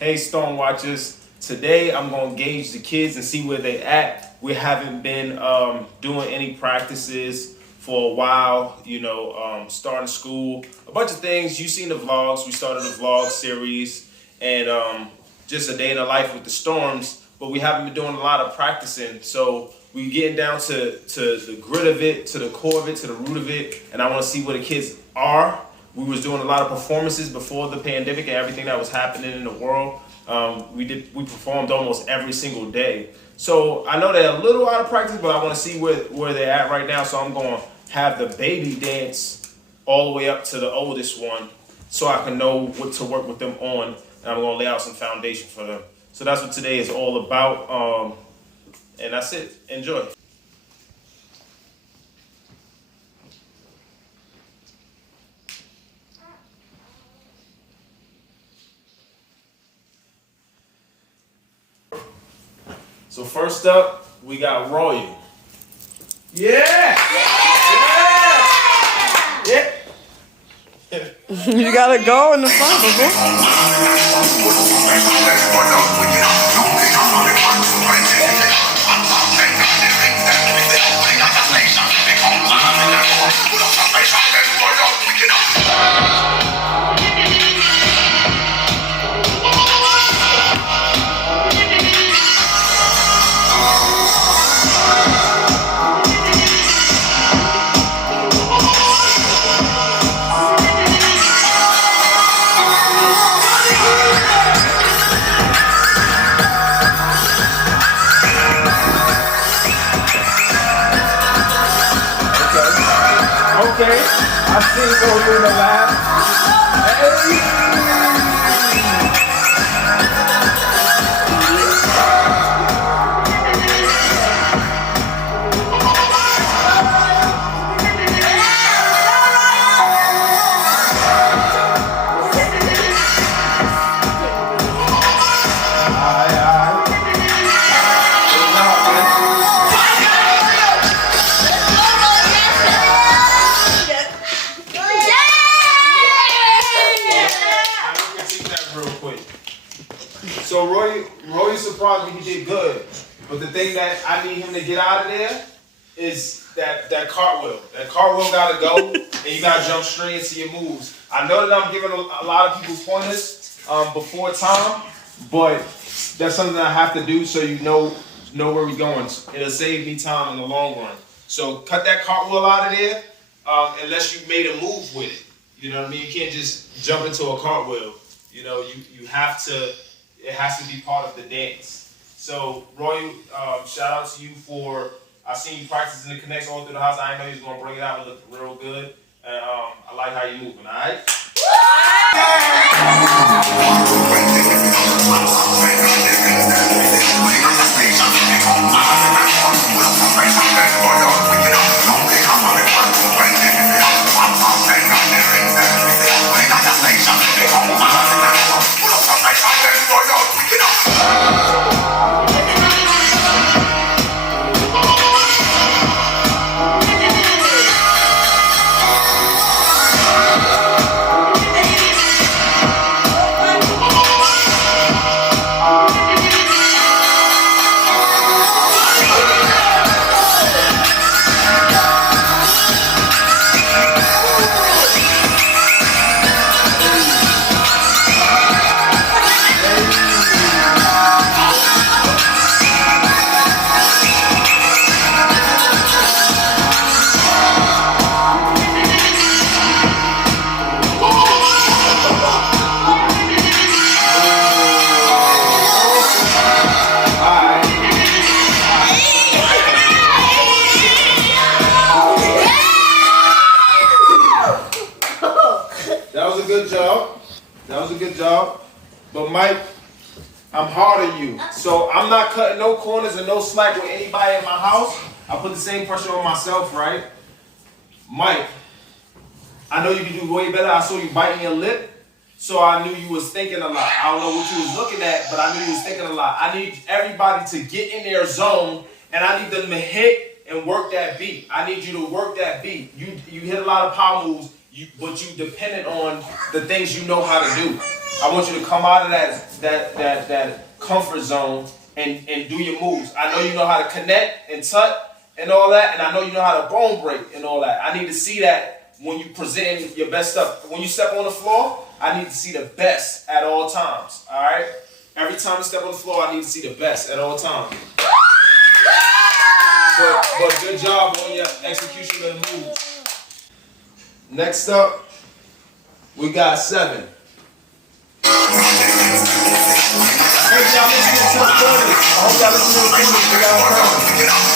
Hey, Storm Watchers. Today I'm going to gauge the kids and see where they at. We haven't been doing any practices for a while, starting school, a bunch of things. You've seen the vlogs. We started a vlog series and just a day in the life with the Storms, but we haven't been doing a lot of practicing. So we getting down to the grit of it, to the core of it, to the root of it, and I want to see where the kids are. We was doing a lot of performances before the pandemic and everything that was happening in the world. We performed almost every single day. So I know they're a little out of practice, but I want to see where they're at right now. So I'm going to have the baby dance all the way up to the oldest one so I can know what to work with them on. And I'm going to lay out some foundation for them. So that's what today is all about. And that's it. Enjoy. So first up, we got Royal. Yeah! Yeah! Yeah! You gotta go in the front, boo. Okay, I've seen Royal in the lab. Hey! So Roy surprised me. He did good, but the thing that I need him to get out of there is that cartwheel. That cartwheel gotta go, and you gotta jump straight into your moves. I know that I'm giving a lot of people pointers before time, but that's something that I have to do so you know where we're going. It'll save me time in the long run. So cut that cartwheel out of there unless you made a move with it. You know what I mean? You can't just jump into a cartwheel. You have to. It has to be part of the dance. So, Roy, shout out to you for, I seen you practicing the connects all through the house. I didn't know you was going to bring it out. It looked real good. And I like how you're moving, all right? That was a good job. But Mike, I'm harder than you. So I'm not cutting no corners and no slack with anybody in my house. I put the same pressure on myself, right? Mike, I know you can do way better. I saw you biting your lip. So I knew you was thinking a lot. I don't know what you was looking at, but I knew you was thinking a lot. I need everybody to get in their zone, and I need them to hit and work that beat. I need you to work that beat. You hit a lot of power moves, but you dependent on the things you know how to do. I want you to come out of that comfort zone and do your moves. I know you know how to connect and tut and all that, and I know you know how to bone break and all that. I need to see that when you present your best stuff. When you step on the floor, I need to see the best at all times. All right. Every time you step on the floor, I need to see the best at all times. But good job on your execution of the moves. Next up, we got 7. Hey, y'all listening to the chorus. I hope y'all listening to the chorus for y'all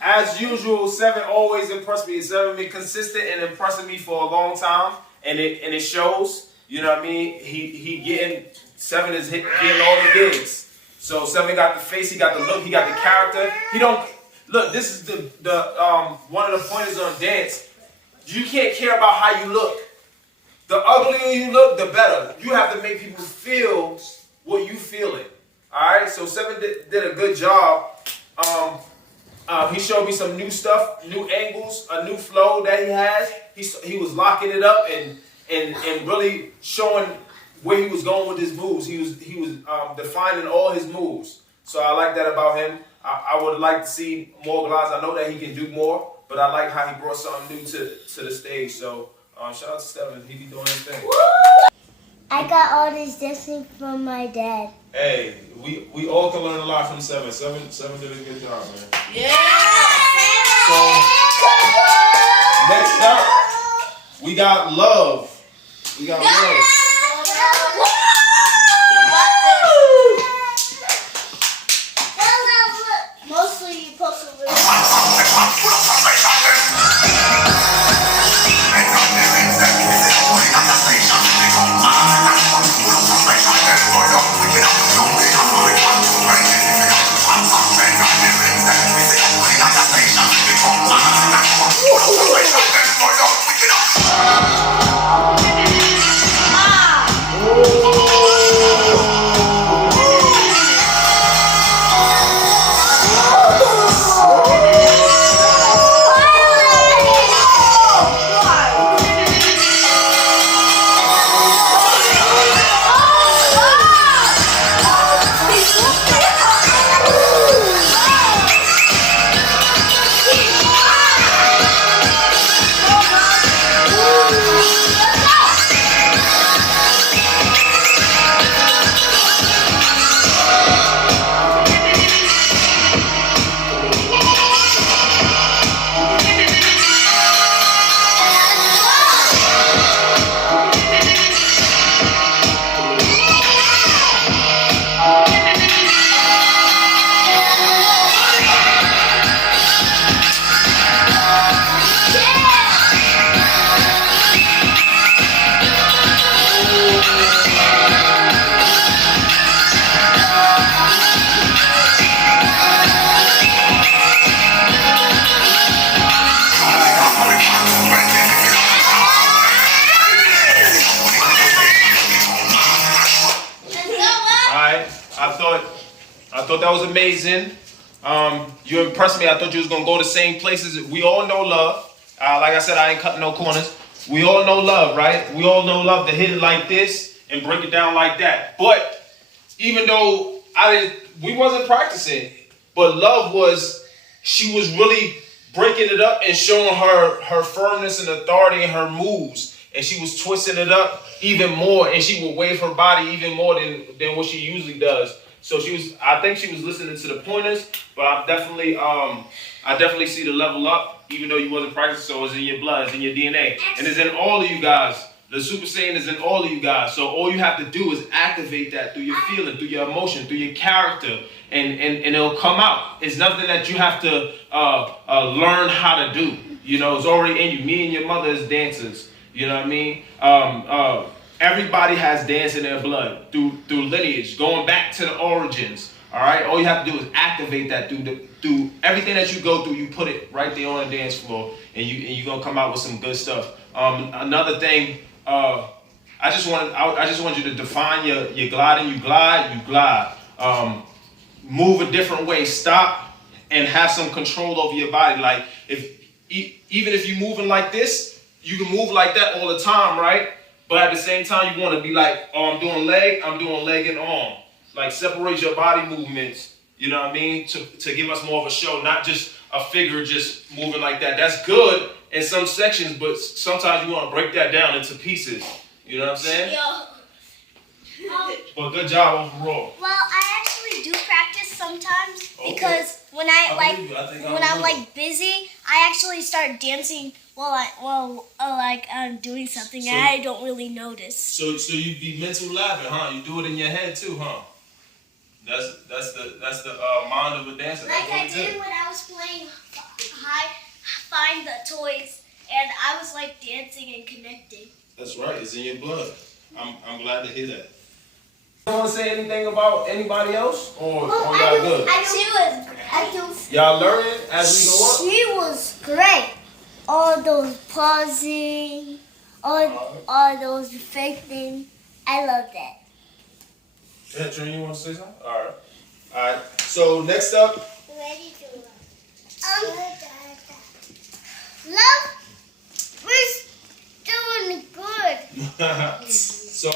As usual, 7 always impressed me. 7 been consistent and impressing me for a long time, and it shows. You know what I mean? He getting 7 is getting all the gigs. So 7 got the face, he got the look, he got the character. He don't look. This is the one of the pointers on dance. You can't care about how you look. The uglier you look, the better. You have to make people feel what you feeling. All right. So 7 did a good job. He showed me some new stuff, new angles, a new flow that he has. He was locking it up and really showing where he was going with his moves. He was defining all his moves. So I like that about him. I would like to see more glides. I know that he can do more, but I like how he brought something new to the stage. So shout out to 7. He be doing his thing. I got all this dancing from my dad. Hey, we all can learn a lot from 7. 7 did a good job, man. Yeah. So next up, we got Love. We got Love. Mostly you post a little. thought that was amazing. You impressed me. I thought you was gonna go the same places. We all know love. Like I said, I ain't cutting no corners. We all know love, right? We all know love to hit it like this and break it down like that. But even though we wasn't practicing, but love was, she was really breaking it up and showing her firmness and authority in her moves. And she was twisting it up even more, and she would wave her body even more than what she usually does. So I think she was listening to the pointers, but I definitely see the level up, even though you wasn't practicing. So it's in your blood, it's in your DNA, and it's in all of you guys. The Super Saiyan is in all of you guys. So all you have to do is activate that through your feeling, through your emotion, through your character, and it'll come out. It's nothing that you have to learn how to do. You know, it's already in you. Me and your mother is dancers. You know what I mean? Everybody has dance in their blood through lineage, going back to the origins. All right, all you have to do is activate that through everything that you go through. You put it right there on the dance floor, and you're gonna come out with some good stuff. Another thing, I just want you to define your gliding. You glide. Move a different way. Stop and have some control over your body. Like even if you're moving like this, you can move like that all the time, right? But at the same time, you want to be like, oh, I'm doing leg and arm. Like separate your body movements, you know what I mean? To give us more of a show, not just a figure just moving like that. That's good in some sections, but sometimes you want to break that down into pieces. You know what I'm saying? But good job overall. Well, I actually do practice sometimes because when I'm busy, I actually start dancing while I'm doing something and I don't really notice. So you be mental laughing, huh? You do it in your head too, huh? That's the mind of a dancer. Like I did when I was playing Find the Toys, and I was like dancing and connecting. That's right. It's in your blood. I'm glad to hear that. You want to say anything about anybody else, or y'all good? Y'all learning as we go up? She was great. All those pausing, all those fake things. I love that. Yeah, Trin, you want to say something? All right. So next up. Ready to love. We're doing good. So I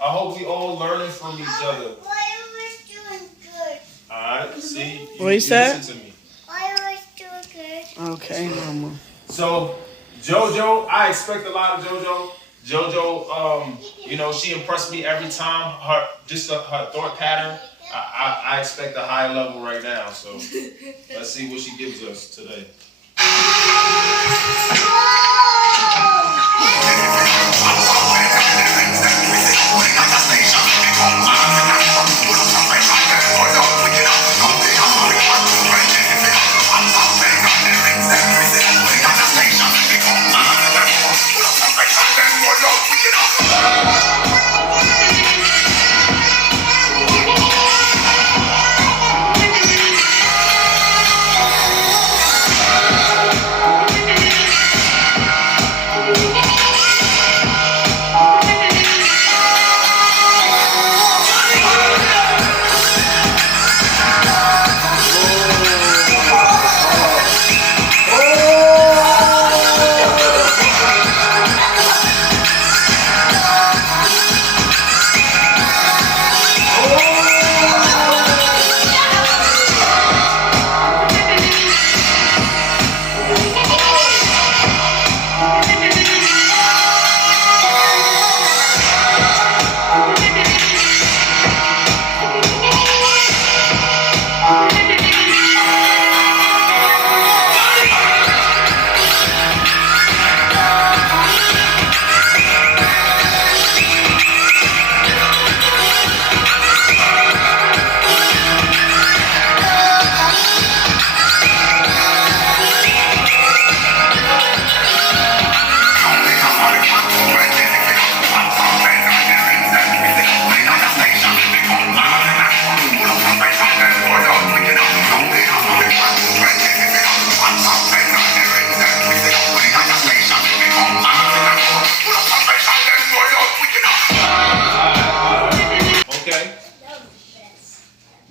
hope we all learning from each other. Why are we doing good? All right. See. What you said? Listen to me. Why are we doing good? Okay, mama. So JoJo, I expect a lot of JoJo. JoJo, she impressed me every time. Her thought pattern. I expect a high level right now. So let's see what she gives us today.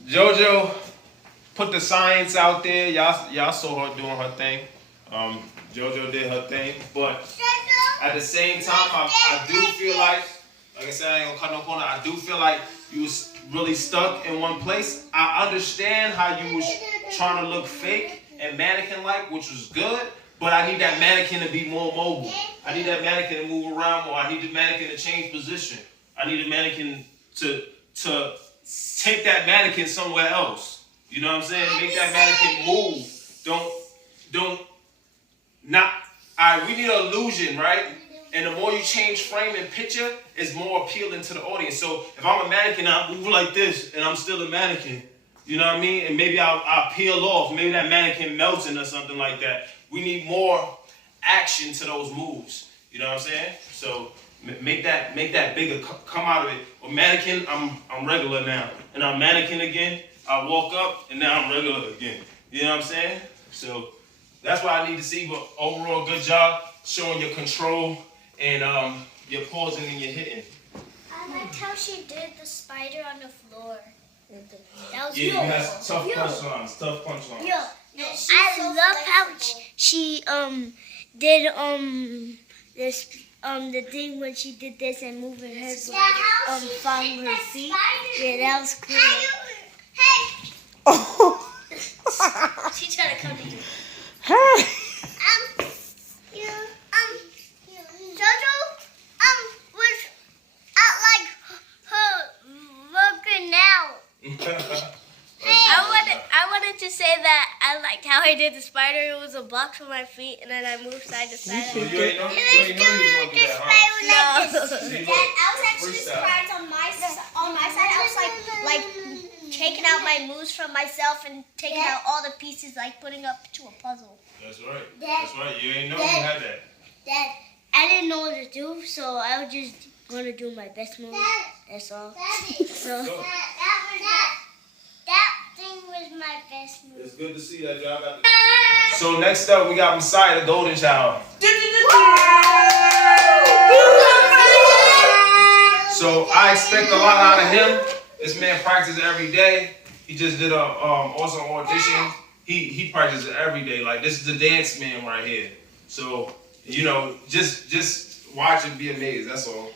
JoJo put the science out there. Y'all saw her doing her thing. JoJo did her thing, but at the same time, I do feel like I said, I ain't gonna cut no corner. I do feel like you was really stuck in one place. I understand how you was trying to look fake and mannequin-like, which was good, but I need that mannequin to be more mobile. I need that mannequin to move around more. I need the mannequin to change position. I need the mannequin to take that mannequin somewhere else. You know what I'm saying? Make that mannequin move. Don't not. All right, we need an illusion, right? And the more you change frame and picture, it's more appealing to the audience. So if I'm a mannequin, I move like this, and I'm still a mannequin. You know what I mean? And maybe I'll peel off. Maybe that mannequin melting or something like that. We need more action to those moves. You know what I'm saying? So make that bigger. Come out of it. Or mannequin, I'm regular now, and I'm mannequin again. I walk up, and now I'm regular again. You know what I'm saying? So that's what I need to see. But overall, good job showing your control and your pausing and your hitting. I liked how she did the spider on the floor. That was Yeah, you had tough punchlines. Yeah. I love how she did this the thing when she did this and moving her following her feet. Yeah, that was cool. Hey. Oh. She tried to come to you. Hey. JoJo was at like her working out. I wanted to say that I liked how I did the spider. It was a box for my feet, and then I moved side to side. You ain't know you was gonna do that, huh? Dad, I was actually surprised on my side. I was like taking out my moves from myself and taking out all the pieces, like putting up to a puzzle. That's right. That's right. You ain't know you had that. Dad, I didn't know what to do, so I was just gonna do my best move. That's all. So that thing was my best move. It's good to see that y'all got the... So next up, we got Messiah, the golden child. So I expect a lot out of him. This man practices every day. He just did a awesome audition. He practices every day. Like, this is a dance man right here. So, you know, just watch and be amazed. That's all.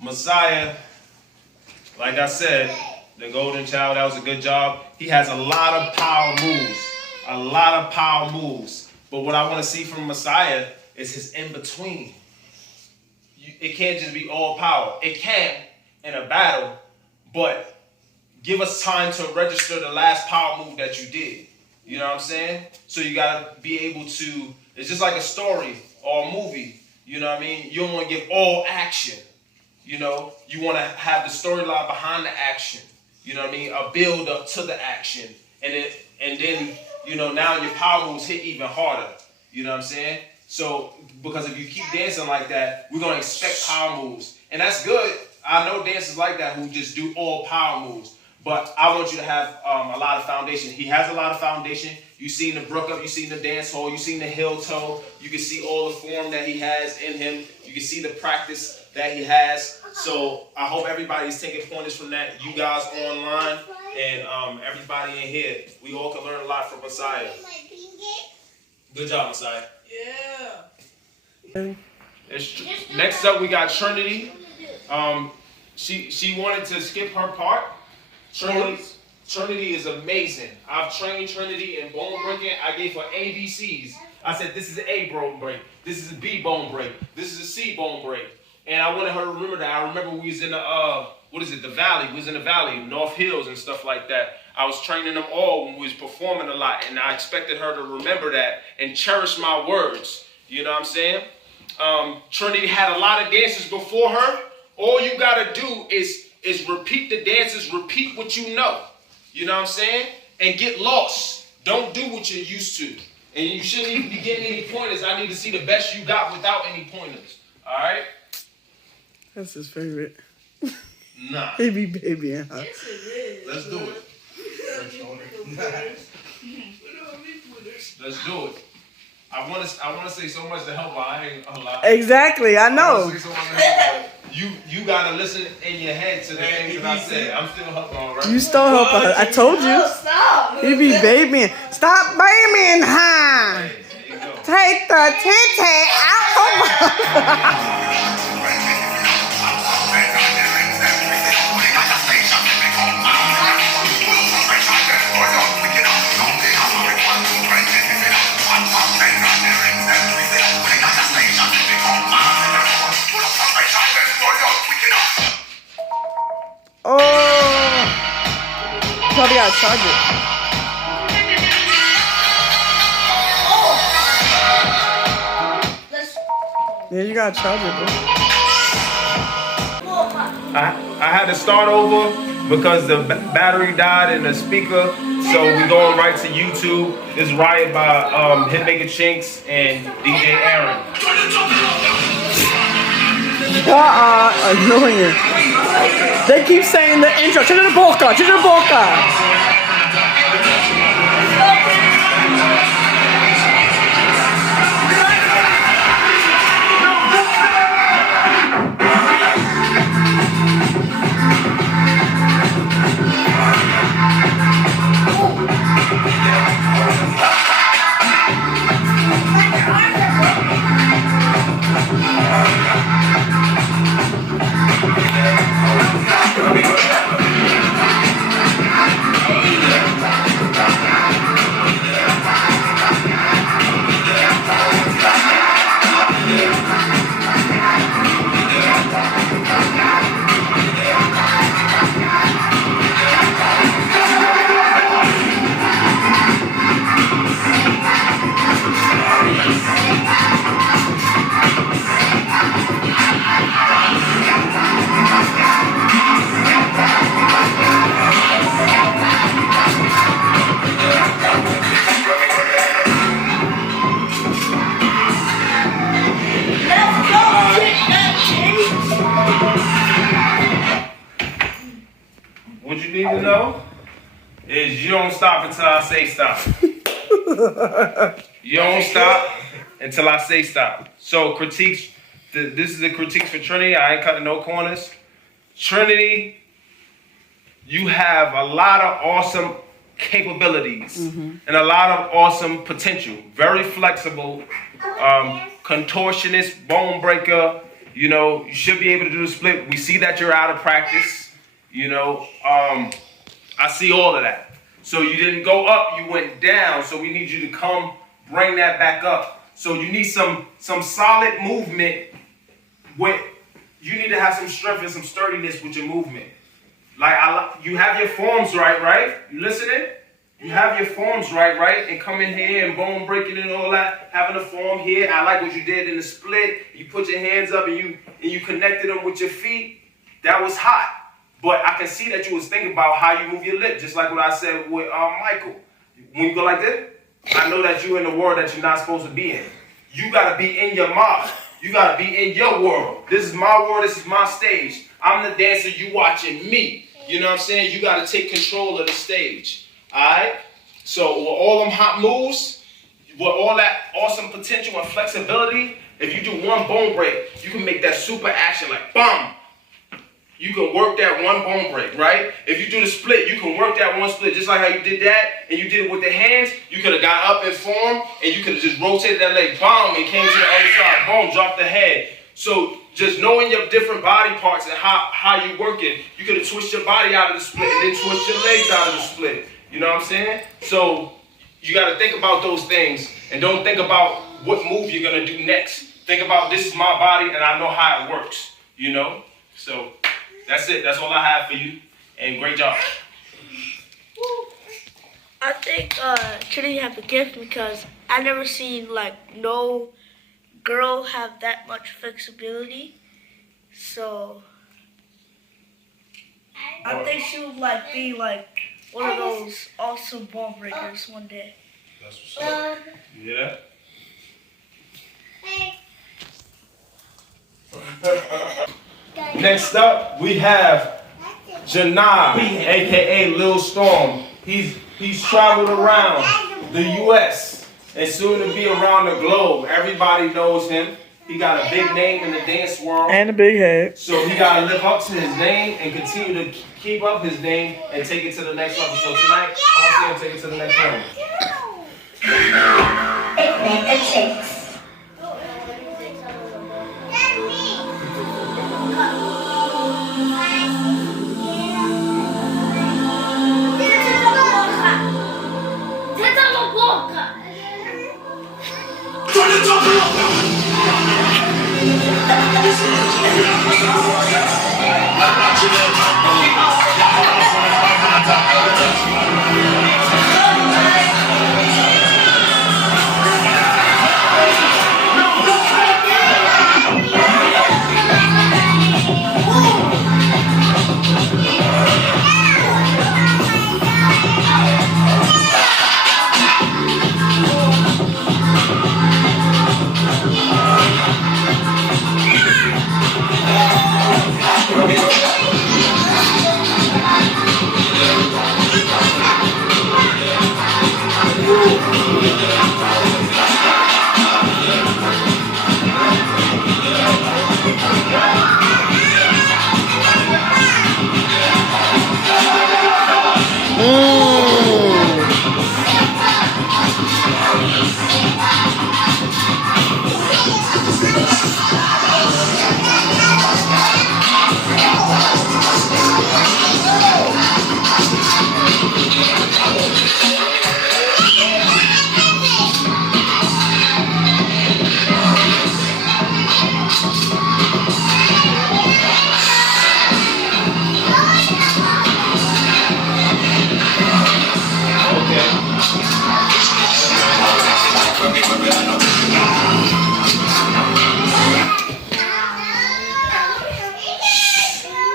Messiah, like I said, the golden child, that was a good job. He has a lot of power moves. A lot of power moves. But what I want to see from Messiah is his in-between. It can't just be all power. It can in a battle, but give us time to register the last power move that you did. You know what I'm saying? So you got to be able to, it's just like a story or a movie. You know what I mean? You don't want to give all action. You know, you want to have the storyline behind the action. You know what I mean? A build up to the action. And then, you know, now your power moves hit even harder. You know what I'm saying? So, because if you keep dancing like that, we're going to expect power moves. And that's good. I know dancers like that who just do all power moves. But I want you to have a lot of foundation. He has a lot of foundation. You seen the brook up, you seen the dance hall, you seen the heel toe. You can see all the form that he has in him. You can see the practice that he has. So I hope everybody's taking pointers from that. You guys online and everybody in here, we all can learn a lot from Messiah. Good job, Messiah. Yeah. Next up, we got Trinity. She wanted to skip her part. Trinity is amazing. I've trained Trinity in bone breaking. I gave her ABCs. I said, this is an A bone break. This is a B bone break. This is a C bone break. And I wanted her to remember that. I remember we was in the the valley. We was in the valley, North Hills and stuff like that. I was training them all when we was performing a lot. And I expected her to remember that and cherish my words. You know what I'm saying? Trinity had a lot of dancers before her. All you got to do is repeat the dances, repeat what you know. You know what I'm saying? And get lost. Don't do what you're used to. And you shouldn't even be getting any pointers. I need to see the best you got without any pointers. All right? That's his favorite. Nah. He be babying her. Yes, it is. Let's do it. Let's do it. I want to say so much to help her. I ain't a lot. Exactly, I know. You gotta listen in your head to the things that I said. I'm still helping her, right? You still help her. I told you. Stop. He be babying. Stop babying her. Hey, there you go. Take the titty out of Probably gotta charge it. Yeah, you gotta charge it, bro. I had to start over because the battery died in the speaker, so we're going right to YouTube. This Riot by Hitmaker Chinks and DJ Aaron. Annoying. They keep saying the intro. Chicha boca, chicha boca. What you need to know is you don't stop until I say stop. You don't stop until I say stop. So critiques, this is the critiques for Trinity. I ain't cutting no corners. Trinity, you have a lot of awesome capabilities and a lot of awesome potential. Very flexible, contortionist, bone breaker. You know, you should be able to do the split. We see that you're out of practice. You know, I see all of that. So you didn't go up, you went down. So we need you to come bring that back up. So you need some solid movement. You need to have some strength and some sturdiness with your movement. Like you have your forms right? You listening? You have your forms right? And come in here and bone breaking and all that. Having a form here. I like what you did in the split. You put your hands up and you connected them with your feet. That was hot. But I can see that you was thinking about how you move your lip, just like what I said with Michael. When you go like this, I know that you're in the world that you're not supposed to be in. You gotta be in your mind. You gotta be in your world. This is my world. This is my stage. I'm the dancer. You watching me. You know what I'm saying? You gotta take control of the stage. All right. So with all them hot moves, with all that awesome potential and flexibility, if you do one bone break, you can make that super action like bam. You can work that one bone break, right? If you do the split, you can work that one split. Just like how you did that, and you did it with the hands, you could have got up in form, and you could have just rotated that leg, boom, and came to the other side, boom, dropped the head. So just knowing your different body parts and how you work it, you could have switched your body out of the split and then switched your legs out of the split. You know what I'm saying? So you got to think about those things, and don't think about what move you're going to do next. Think about, this is my body, and I know how it works, you know? So that's it. That's all I have for you. And great job. I think Trinity have a gift because I never seen like no girl have that much flexibility. So I think she would like be like one of those awesome ball breakers one day. That's what's up. You hear that? Next up, we have Janai, aka Lil Storm. He's traveled around the U.S. and soon to be around the globe. Everybody knows him. He got a big name in the dance world. And a big head. So he got to live up to his name and continue to keep up his name and take it to the next level. So tonight, I want to see him take it to the next level.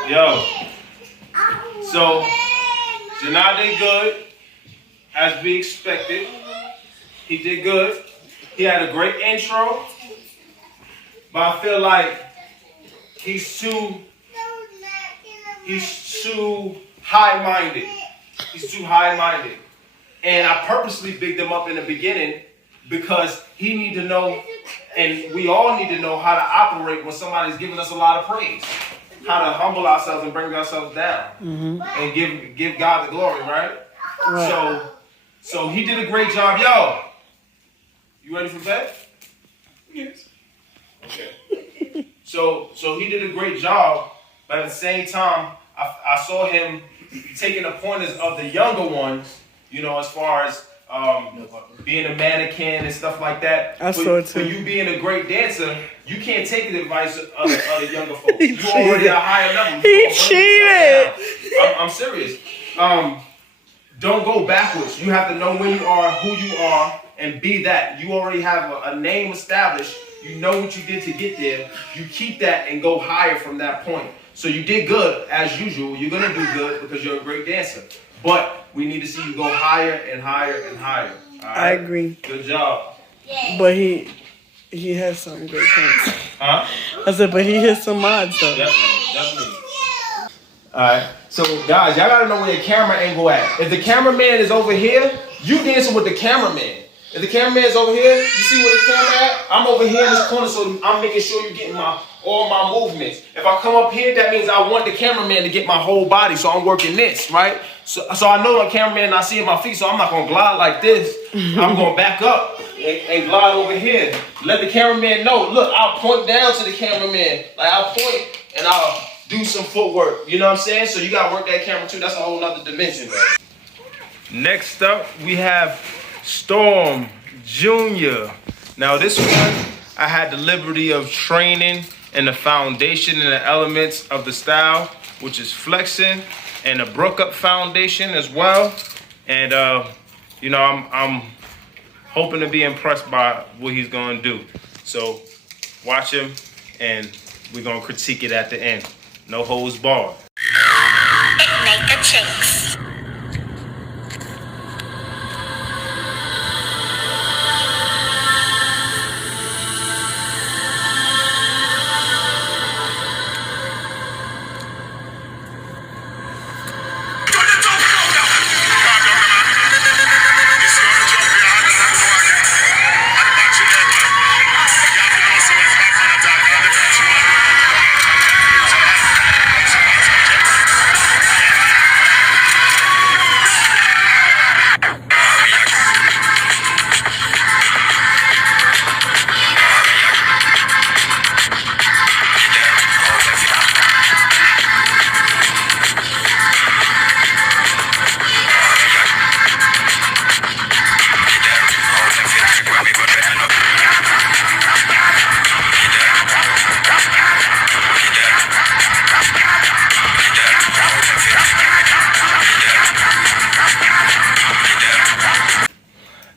Yo, so Janai did good, as we expected. He did good. He had a great intro, but I feel like he's too high-minded. He's too high-minded. And I purposely bigged him up in the beginning because he need to know, and we all need to know how to operate when somebody's giving us a lot of praise. How to humble ourselves and bring ourselves down. And give God the glory, right? So he did a great job. Yo, you ready for bed? Yes. Okay. So he did a great job, but at the same time, I saw him taking the pointers of the younger ones, you know, as far as being a mannequin and stuff like that. I saw it too. For you being a great dancer, you can't take the advice of the younger folks. You already at a higher level. He cheated. I'm serious. Don't go backwards. You have to know when you are, who you are, and be that. You already have a name established. You know what you did to get there. You keep that and go higher from that point. So you did good, as usual. You're going to do good because you're a great dancer. But we need to see you go higher and higher and higher. All right? I agree. Good job. But he He has some great points. Huh? I said, but he hit some mods though. Definitely. Alright, so guys, y'all gotta know where your camera angle at. If the cameraman is over here, you dancing with the cameraman. If the cameraman is over here, you see where the camera at? I'm over here in this corner, so I'm making sure you're getting all my movements. If I come up here, that means I want the cameraman to get my whole body, so I'm working this, right? So I know the cameraman not seeing my feet, so I'm not gonna glide like this. I'm gonna back up and glide over here. Let the cameraman know. Look, I'll point down to the cameraman. Like I'll point and I'll do some footwork. You know what I'm saying? So you gotta work that camera too. That's a whole nother dimension, man. Next up, we have Storm Jr. Now this one, I had the liberty of training in the foundation and the elements of the style, which is flexing and the brook up foundation as well. And you know, I'm hoping to be impressed by what he's gonna do. So watch him and we're gonna critique it at the end. No holds barred. It make a chinks.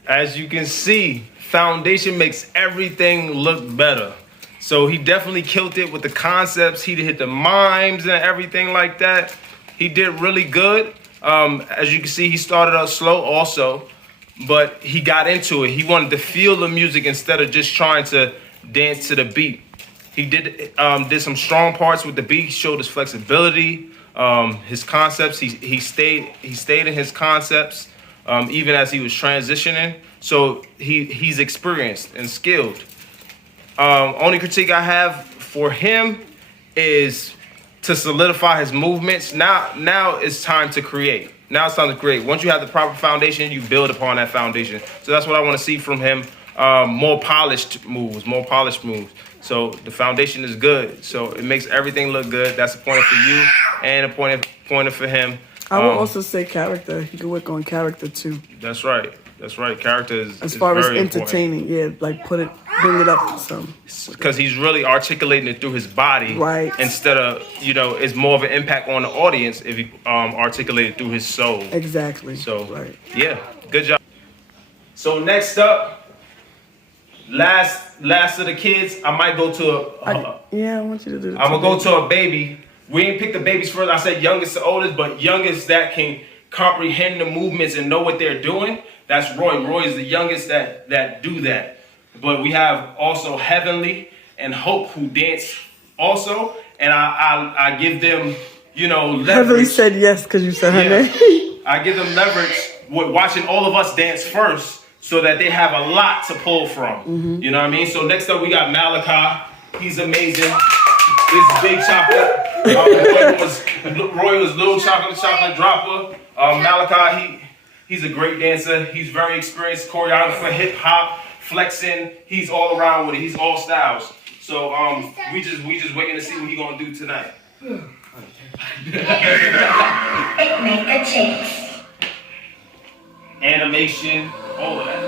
As you can see, foundation makes everything look better. So he definitely killed it with the concepts. He hit the mimes and everything like that. He did really good. As you can see, he started out slow also, but he got into it. He wanted to feel the music instead of just trying to dance to the beat. He did some strong parts with the beat, showed his flexibility, his concepts. He stayed in his concepts. Even as he was transitioning. So he's experienced and skilled. Only critique I have for him is to solidify his movements. Now it's time to create. Now it's time to create. Once you have the proper foundation, you build upon that foundation. So that's what I want to see from him. More polished moves. So the foundation is good. So it makes everything look good. That's a pointer for you and a pointer for him. I would also say character. He could work on character too. That's right. Character is as far as very entertaining, important. yeah, like bring it up some. Because he's really articulating it through his body, right? Instead of it's more of an impact on the audience if he articulated through his soul. Exactly. So right. Yeah, good job. So next up, last of the kids, I might go to I want you to do. I'm gonna go to a baby. We ain't pick the babies first. I said youngest to oldest, but youngest that can comprehend the movements and know what they're doing. That's Roy. Roy is the youngest that do that. But we have also Heavenly and Hope who dance also, and I give them leverage. Heavenly said yes because you said her name. I give them leverage with watching all of us dance first, so that they have a lot to pull from. Mm-hmm. You know what I mean? So next up we got Malachi. He's amazing. This big chocolate. Roy was little chocolate dropper. Malachi, he's a great dancer. He's very experienced choreographer, hip hop, flexing. He's all around with it. He's all styles. So we just waiting to see what he gonna do tonight. It make a chinks. Animation, all of that.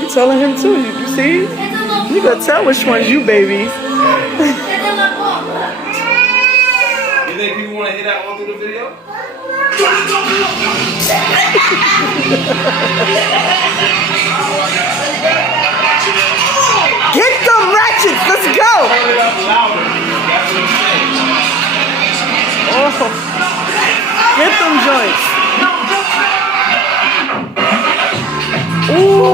You telling him too? You see? You gotta tell which one's you, babies. You think people want to hear that all through the video? Get the ratchets. Let's go. Turn it up louder. That's what I'm saying. Oh, get them joints. Ooh.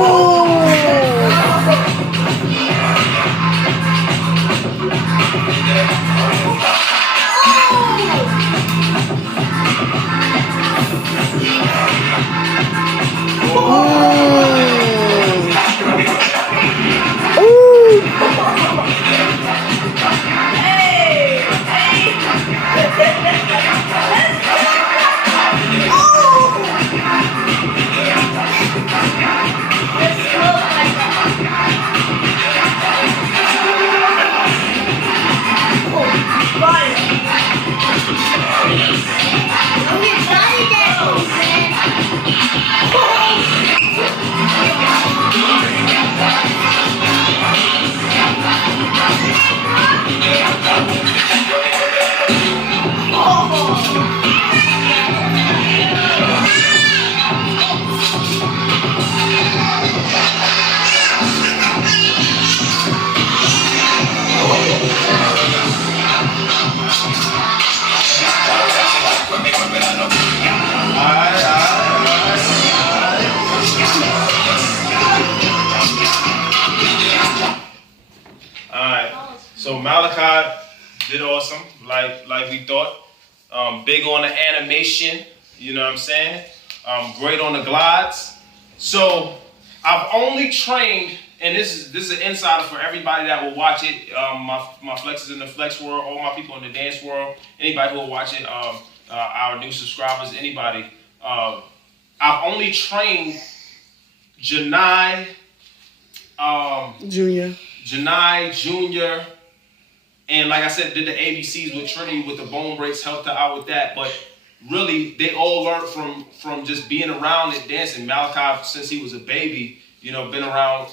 Malachi did awesome, like we thought. Big on the animation, you know what I'm saying? Great on the glides. So I've only trained, and this is an insider for everybody that will watch it. My flexes in the flex world, all my people in the dance world, anybody who will watch it, our new subscribers, anybody. I've only trained Janai, Junior, and like I said, did the ABCs with Trinity with the bone breaks, helped her out with that. But really, they all learned from just being around it, dancing. Malachi, since he was a baby, been around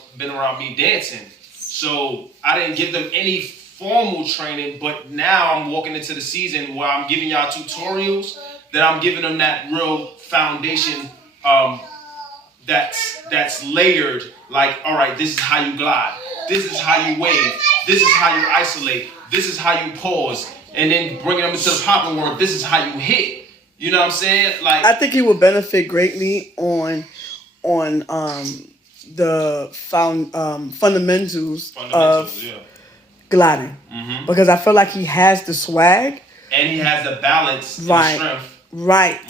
me dancing. So I didn't give them any formal training, but now I'm walking into the season where I'm giving y'all tutorials, that I'm giving them that real foundation that's layered. Like, all right, this is how you glide. This is how you wave. This is how you isolate. This is how you pause. And then bringing them into the popping work. This is how you hit. You know what I'm saying? Like, I think he would benefit greatly on the fundamentals of gliding, because I feel like he has the swag and he has the balance, and the strength. Right.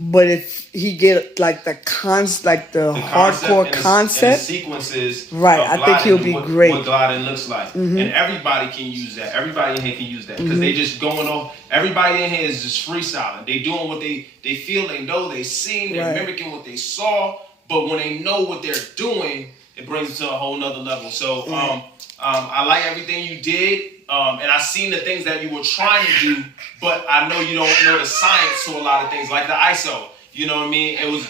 But if he get like the hardcore concept and the sequences, right, I think he'll be great. What gliding looks like, and everybody can use that. Everybody in here can use that, because they just going off. Everybody in here is just freestyling. They doing what they feel, they know, they seen, they're mimicking what they saw. But when they know what they're doing, it brings it to a whole nother level. So I like everything you did. And I seen the things that you were trying to do, but I know you don't know the science to a lot of things, like the ISO. You know what I mean? It was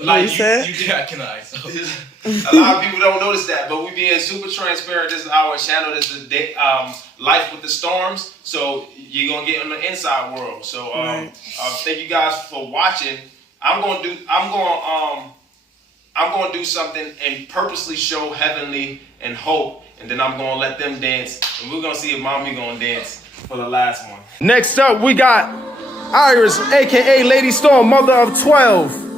like you did. I can ISO. A lot of people don't notice that, but we being super transparent. This is our channel. This is Life with the Storms. So you're gonna get in the inside world. So thank you guys for watching. I'm gonna do something and purposely show Heavenly and Hope, and then I'm gonna let them dance, and we're gonna see if Mommy gonna dance for the last one. Next up, we got Iris, aka Lady Storm, mother of 12.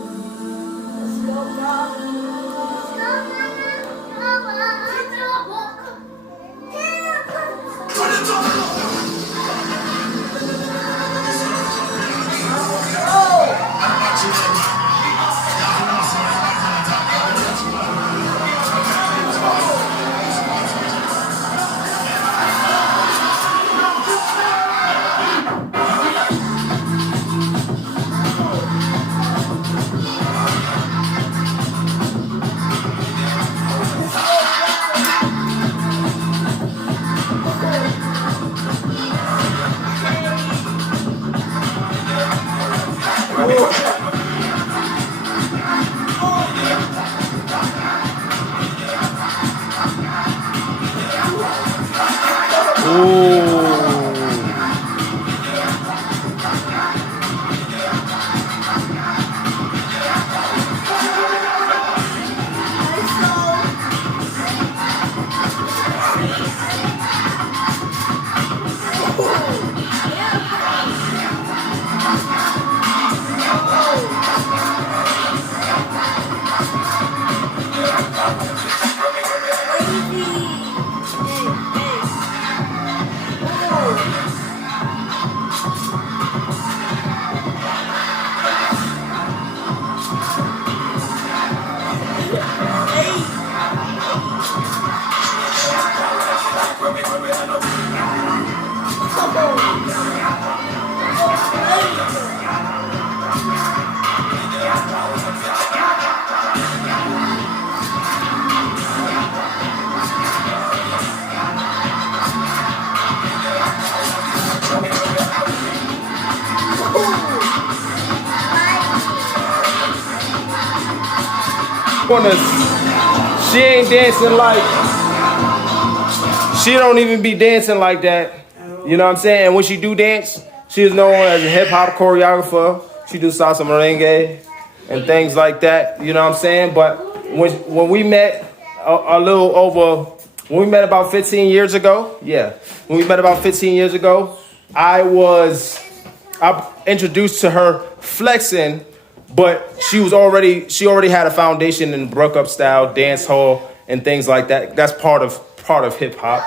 She ain't dancing like, she don't even be dancing like that. You know what I'm saying? And when she do dance, she is known as a hip hop choreographer. She do salsa merengue and things like that. You know what I'm saying? But when we met when we met about 15 years ago, when we met about 15 years ago, I introduced to her flexing, but she already had a foundation in broke up style, dance hall, and things like that. That's part of hip hop.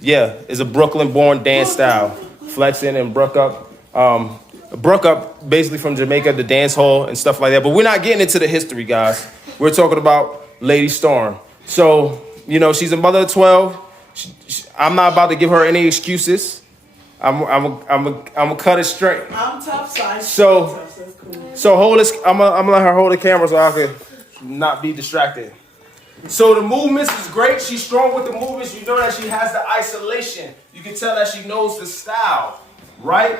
Yeah, it's a Brooklyn-born dance style. Flexing and Brook Up, basically from Jamaica, the dance hall and stuff like that. But we're not getting into the history, guys. We're talking about Lady Storm. So, you know, she's a mother of 12. I'm not about to give her any excuses. I'm gonna cut it straight. I'm tough, so So hold this. I'm gonna let her hold the camera so I can not be distracted. So the movements is great. She's strong with the movements. You know that she has the isolation. You can tell that she knows the style, right?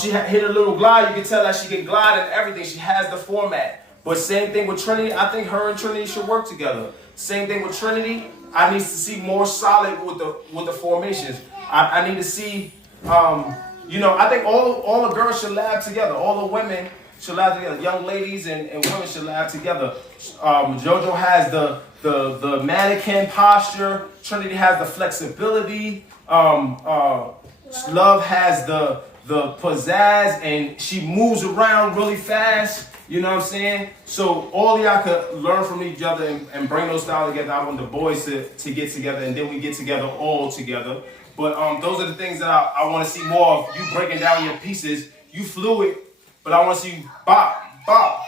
She hit a little glide. You can tell that she can glide and everything. She has the format. But same thing with Trinity. I think her and Trinity should work together. Same thing with Trinity. I need to see more solid with the formations. I need to see, you know, I think all the girls should lab together. All the women should lab together. Young ladies and women should lab together. JoJo has the mannequin posture. Trinity has the flexibility. Love has the pizzazz, and she moves around really fast. You know what I'm saying? So all y'all could learn from each other and bring those styles together. I want the boys to get together, and then we get together all together. But those are the things that I want to see more of. You breaking down your pieces. You fluid, but I want to see you bop, bop,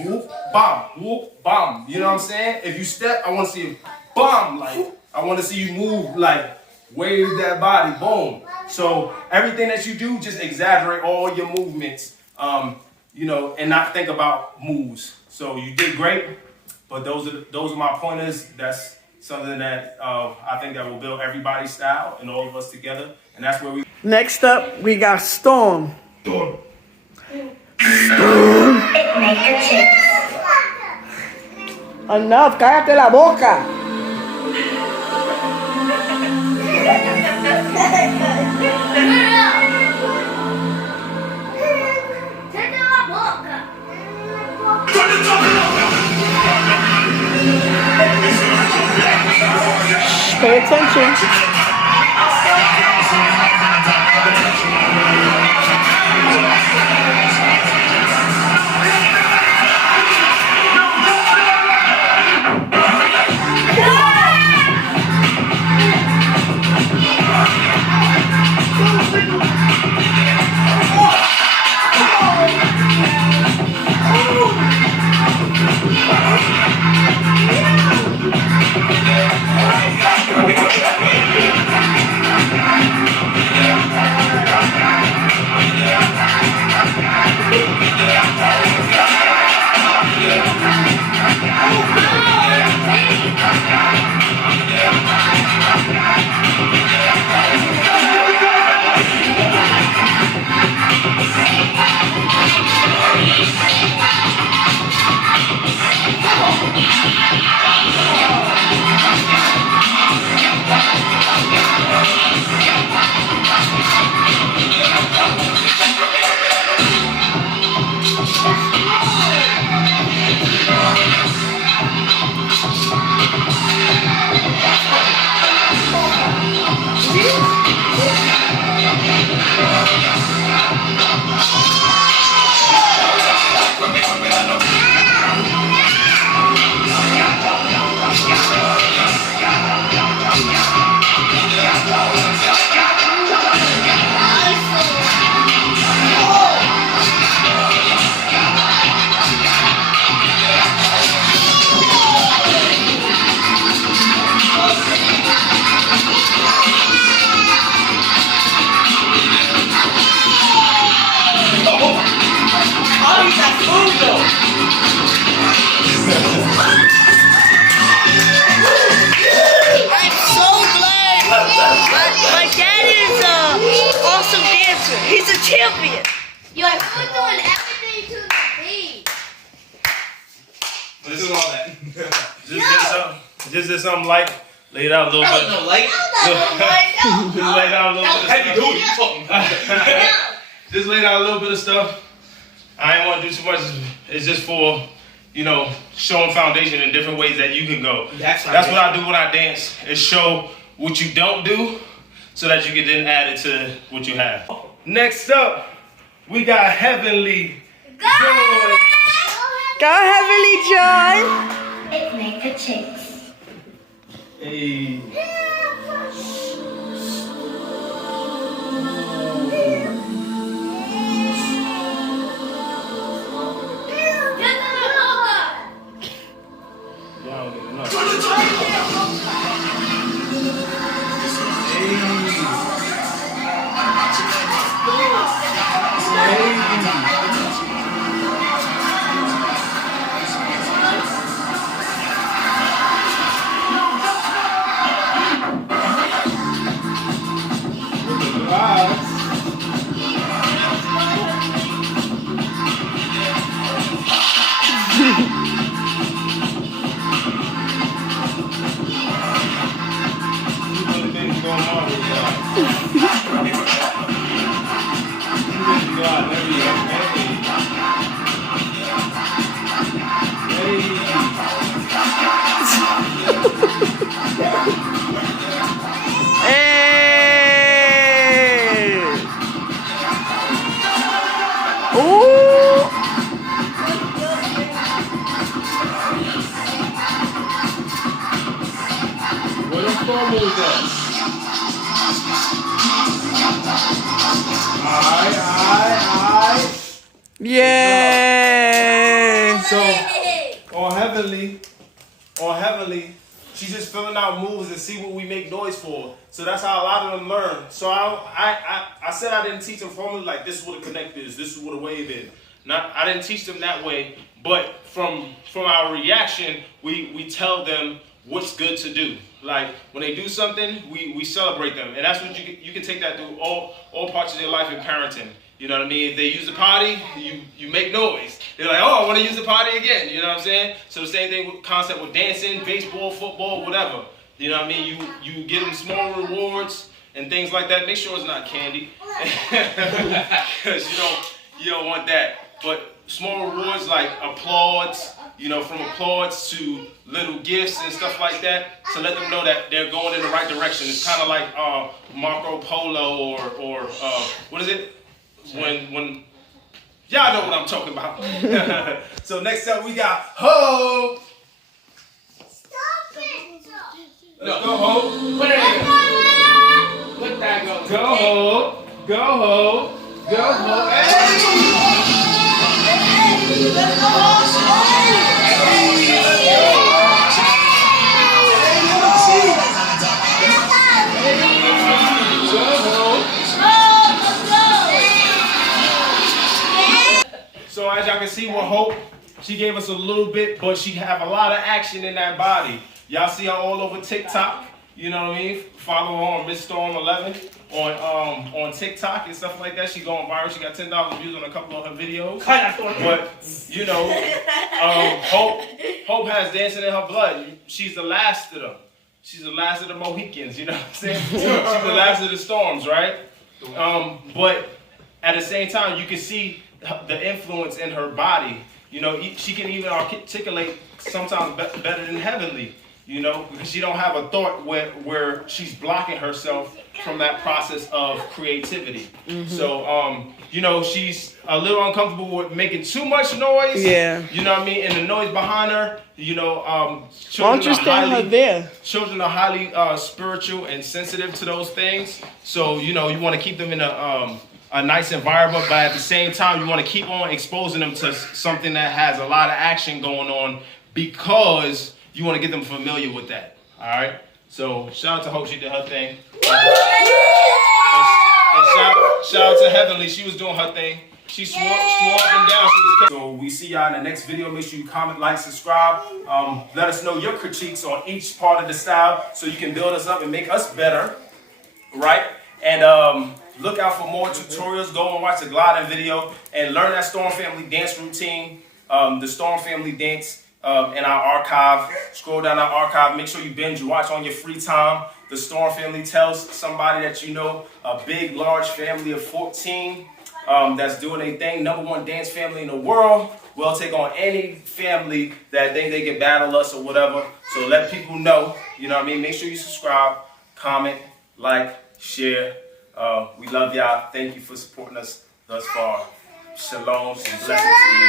whoop, bop, whoop, bam. You know what I'm saying? If you step, I want to see you bam. Like, I want to see you move, like, wave that body, boom. So everything that you do, just exaggerate all your movements, you know, and not think about moves. So you did great, but those are my pointers. That's something that I think that will build everybody's style and all of us together, and that's where we. Next up, we got Storm. It make a chicks. Enough, cállate la boca. Pay attention. My dad is an awesome dancer. He's a champion. Yo, we're doing everything to the beat. Let's do all that. Just did something light. Lay it out a little bit. No light. Just lay down a little bit of Heavy stuff. duty. You talking about? Just lay down a little bit of stuff. I ain't want to do too much. It's just for, you know, showing foundation in different ways that you can go. That's what I do when I dance, is show what you don't do so that you can then add it to what you have. Next up, we got Heavenly Joy. Go Heavenly Joy. It make a chicks. Hey. Y'all don't get enough. Hey! Ooh! Where the storm was at? Alright. Yeah! So on Heavenly, she's just filling out moves and see what we make noise for. So that's how a lot of them learn. So I said I didn't teach them formally like this is what a connect is, this is what a wave is. I didn't teach them that way, but from our reaction, we tell them what's good to do. Like when they do something, we celebrate them, and that's what you can take that through all parts of their life in parenting. You know what I mean? If they use the potty, you make noise. They're like, oh, I want to use the potty again. You know what I'm saying? So the same thing with concept with dancing, baseball, football, whatever. You know what I mean? You give them small rewards and things like that. Make sure it's not candy, because you don't want that. But small rewards like applauds, from applauds to little gifts and stuff like that, to let them know that they're going in the right direction. It's kind of like Marco Polo or what is it? When y'all know what I'm talking about. So next up we got Hope. Stop it! Let's go Hope. Let that go. Go Hope. Go Hope. Go Hope. Hey! So as y'all can see with Hope, she gave us a little bit, but she have a lot of action in that body. Y'all see her all over TikTok. You know what I mean? Follow her on Miss Storm 11 on TikTok and stuff like that. She going viral. She got 10,000 views on a couple of her videos. But Hope has dancing in her blood. She's the last of them. She's the last of the Mohicans. You know what I'm saying? She's the last of the Storms, right? But at the same time, you can see the influence in her body. She can even articulate sometimes better than Heavenly. Because she don't have a thought where she's blocking herself from that process of creativity. Mm-hmm. So, she's a little uncomfortable with making too much noise. Yeah. You know what I mean? And the noise behind her, why don't you stand her there? Children are highly spiritual and sensitive to those things. So, you want to keep them in a nice environment, but at the same time, you want to keep on exposing them to something that has a lot of action going on, because you want to get them familiar with that. All right. So shout out to Hope, she did her thing. And shout out to Heavenly, she was doing her thing. She swore up and down. So we see y'all in the next video. Make sure you comment, like, subscribe. Let us know your critiques on each part of the style, so you can build us up and make us better. Right. And look out for more tutorials. Go and watch the gliding video and learn that Storm Family dance routine. The Storm Family dance in our archive. Scroll down our archive. Make sure you binge watch on your free time. The Storm Family tells somebody that you know, a big, large family of 14 that's doing a thing. #1 dance family in the world. We'll take on any family that think they can battle us or whatever. So let people know. You know what I mean? Make sure you subscribe, comment, like, share. We love y'all. Thank you for supporting us thus far. Shalom and blessings to you.